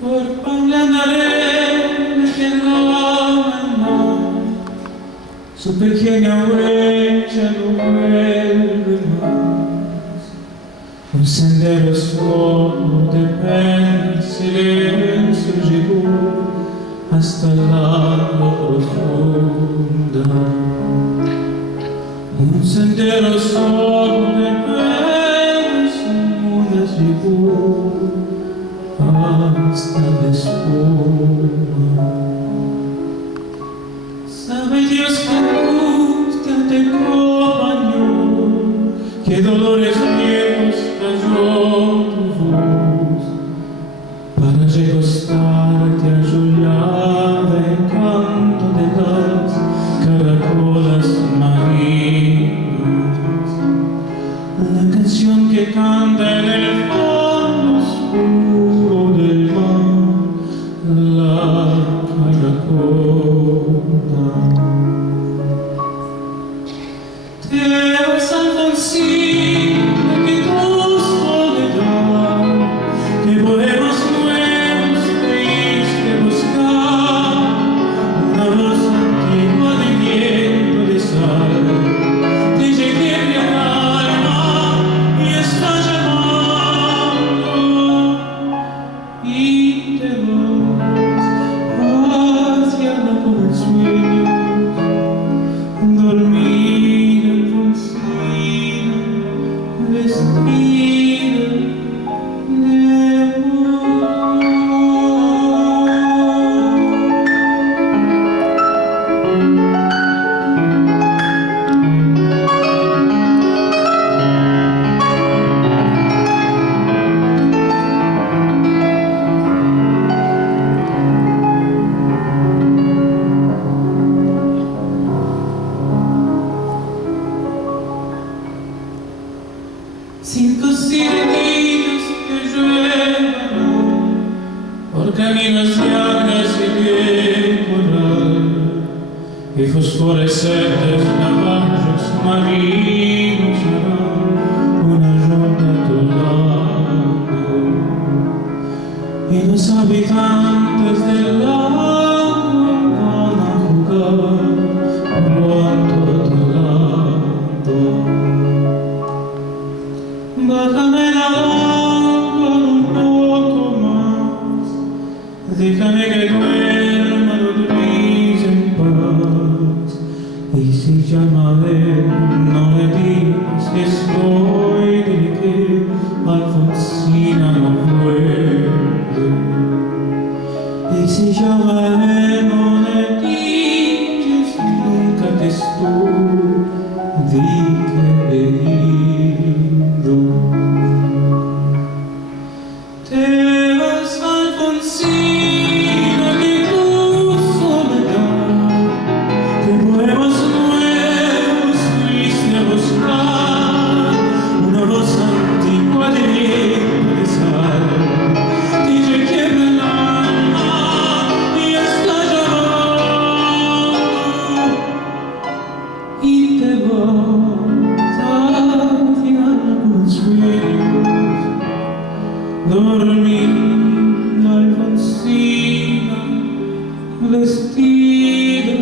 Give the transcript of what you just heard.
por Bangladesh que no, su pequeña huella no vuelve más. Un sendero solo de pena, silencio llegó hasta el agua profunda. Un sendero solo de penas inmundas llegó hasta la espuma. Sabe Dios que angustia te acompañó, que dolores viejos cayó tu voz, para recostarte arrullada en canto de las caracolas marinas. La canción que canta en el fondo oscuro del mar, la caracola. Te vas Alfonsina, que tu soledad, que poemas nuevos triste buscar, una voz antigua de viento de sal, te llegue al alma y está llamando, y te vas hacia la como el sueño, dormida Alfonsina, vestida de amor. Cinco sirenitas que lluevan por caminos de algas y de coral, y fosforescentes caballos marinos harán una ronda a tu lado, y los habitantes del agua van a jugar pronto a tu lado. Bájame la agua un poco más, déjame que duerma los brilla en paz. Y si llama a él, no le digas que estoy de que Alfonsina no vuelve. Y si llama a él, no le digas nunca que estoy, di que he ido. Te vas Alfonsina, que tu soledad, que poemas nuevos fuiste a buscar, una voz antigua de viento de sal, que te quiebra el alma y está llamando, y te vas hacia los sueños, dormida Alfonsina, vestida